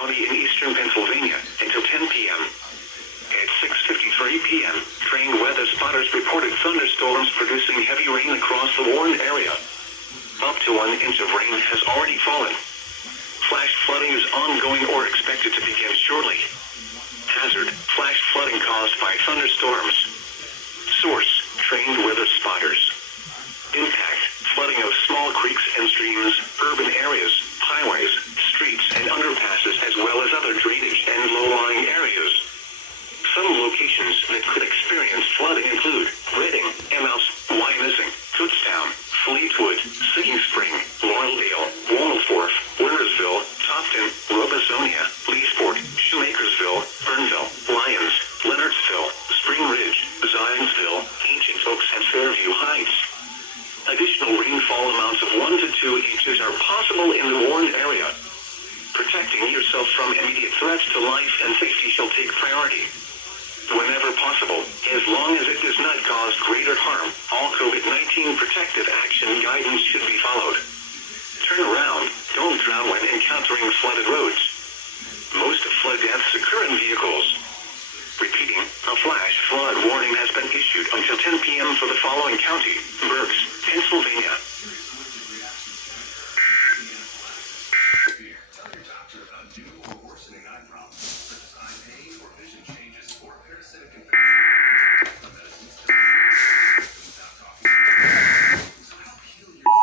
County in eastern Pennsylvania until 10 p.m. At 6:53 p.m., trained weather spotters reported thunderstorms producing heavy rain across the Warren area. Up to 1 inch of rain has already fallen. Flash flooding is ongoing or expected to begin shortly. Hazard: flash flooding caused by thunderstorms. Source: trained weather spotters. Impact: flooding of small creeks and streams, urban areas, highways, streets and underpasses, as well as other drainage and low-lying areas. Some locations that could experience flooding include Reading, Emmaus, Wyomissing, Kutztown, Fleetwood, Singing Spring, Laurelville, Waldorf, Wintersville, Topton, Robesonia, Leesport, Shoemakersville, Burnville, Lyons, Leonardsville, Spring Ridge, Zionsville, Ancient Oaks and Fairview Heights. Additional rainfall amounts of 1 to 2 inches are possible in the Warren area. Protecting yourself from immediate threats to life and safety shall take priority. Whenever possible, as long as it does not cause greater harm, all COVID-19 protective action guidance should be followed. Turn around, don't drown when encountering flooded roads. Most flood deaths occur in vehicles. Repeating, a flash flood warning has been issued until 10 p.m. for the following county: Berks, Pennsylvania. Tell your doctor about new or worsening eye problems, such as eye pain or vision changes or parasitic infections. The medicines to without talking. So help heal your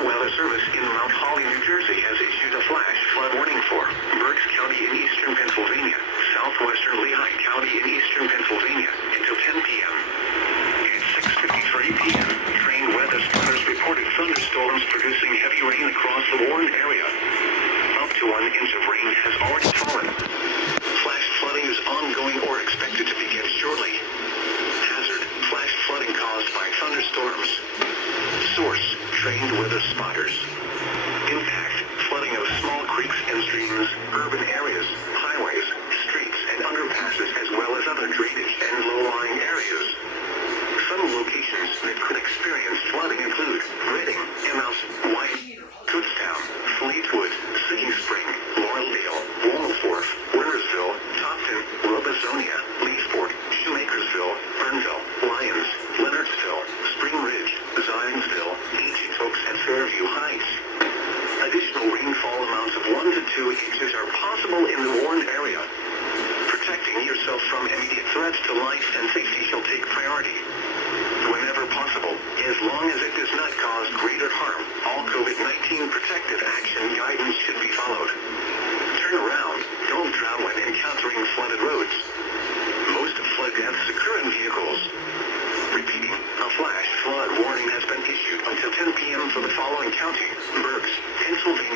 Weather Service in Mount Holly, New Jersey has issued a flash flood warning for Berks County in eastern Pennsylvania, southwestern Lehigh County in eastern Pennsylvania until 10 p.m. At 6:53 p.m., trained weather spotters reported thunderstorms producing heavy rain across the Warren area. Up to 1 inch of rain has already fallen. Flash flooding is ongoing or expected to begin shortly. Hazard: flash flooding caused by thunderstorms. Source: trained weather spotters. Impact: flooding of small creeks and streams, urban areas, highways, streets and underpasses, as well as other drainage and low-lying areas. Some locations that could experience flooding include Reading, Emmaus, Wyomissing, Kutztown, Fleetwood, Singing Spring, Laurelville, Waldorf, Wintersville, Topton, Robesonia, Leesport, Shoemakersville, Burnville, Lyons, Leonardsville, Spring Ridge, Zionsville, Ancient Oaks and Fairview Heights. Additional rainfall amounts of 1 to 2 inches are possible in the Warren area. Protecting yourself from immediate threats to life and safety shall take priority. Whenever possible, as long as it does not cause greater harm, all COVID-19 protective action guidance should be followed. Turn around, don't drown when encountering flooded roads. Most flood deaths occur in vehicles. Repeating, a flash flood warning has been issued until 10 p.m. for the following county: Berks, Pennsylvania.